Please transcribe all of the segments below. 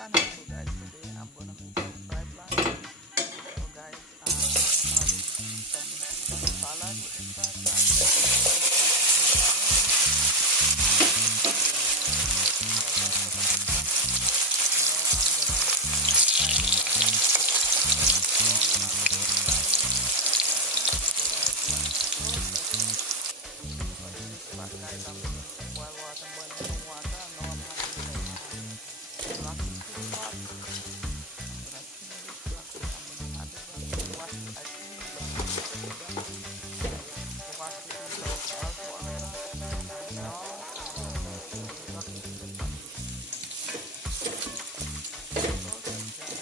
channel. So guys, today I'm gonna make some fried plantain. So guys, I'm having some salad with this fried plantain. Guys, I'm putting some boiled water, boiling some water, and now I'm having black fish pot. I'm gonna steam this black fish. I'm gonna add the black fish, wash it. I clean the black fish, put the black fish, wash it in the salt water, and now I'm gonna put the black fish in the pot. Process, guys.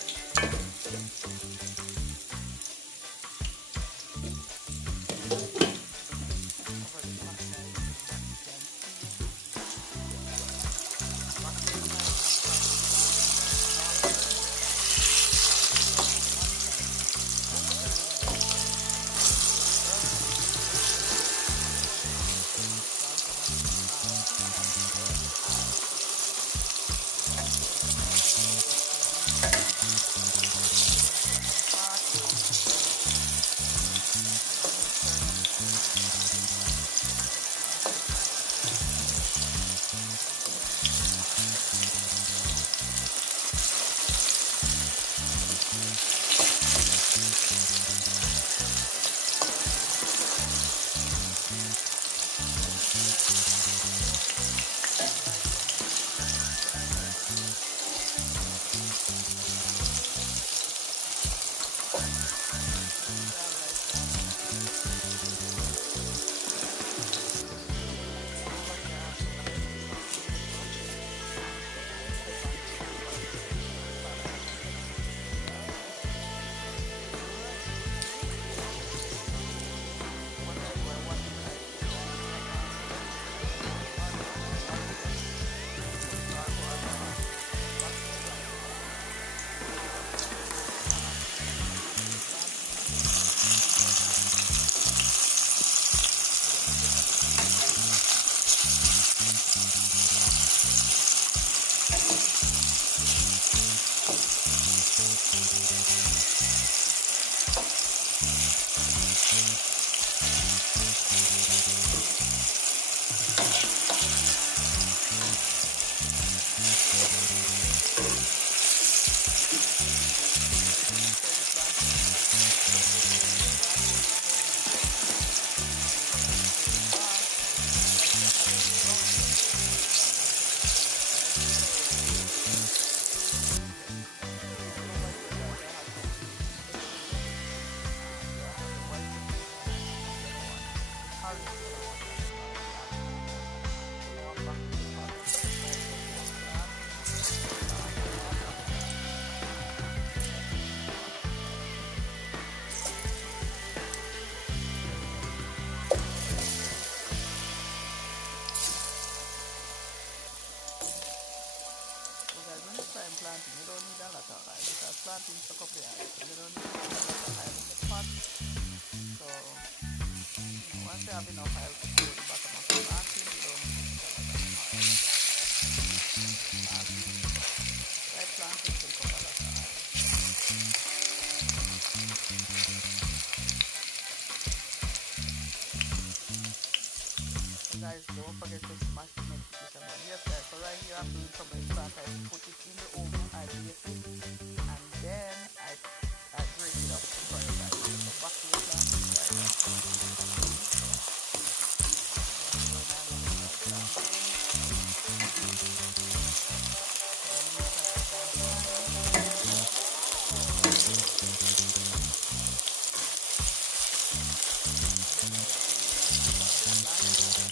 Over the pot, guys, as you can see. Back to the side, I'm frying the plantain right longer. Turn it from one side, turning it brown. Turn this plantain at two times high. Turn it fast. And then you turn it until it starts to get brown. Guys, when you see it starting to get brown, hit that like button. Over here, I'm gonna put some tomato. Step on tomato in the salad. What I do, I want it like onion, garlic, black pepper, and I'm putting the plantain. I'm gonna put a little salt. Stir the plantain until the plantain is golden brown. And when you stir it fast, like a little brownish, the plantain should be ready, guys. And over here, guys, I have some potatoes. So I have the white potato and the other one, the carrot is the other one that I'm gonna be adding in here. So now I'm back to the pot. I'm gonna fry some more plantain. Some water. So guys, when you're frying plantain, you don't need a lot of oil because plantain suck up the oil. So you don't need to put a lot of oil in the pot. So once you have enough oil to coat the bottom of the plantain, you don't need to put a lot of oil. Plantain, fried plantain take up a lot of oil. So guys, don't forget to smash the notification button. Yes guys, so right here I'm doing some eggplant. I put it in the oven, I bake it, and then I break it up for you guys. So back to the plantain fried plantain. This one I'm doing fried plantain. The meat has become brown. I'm gonna turn it on until the plantain gets brown. That's why I'm turning them twice.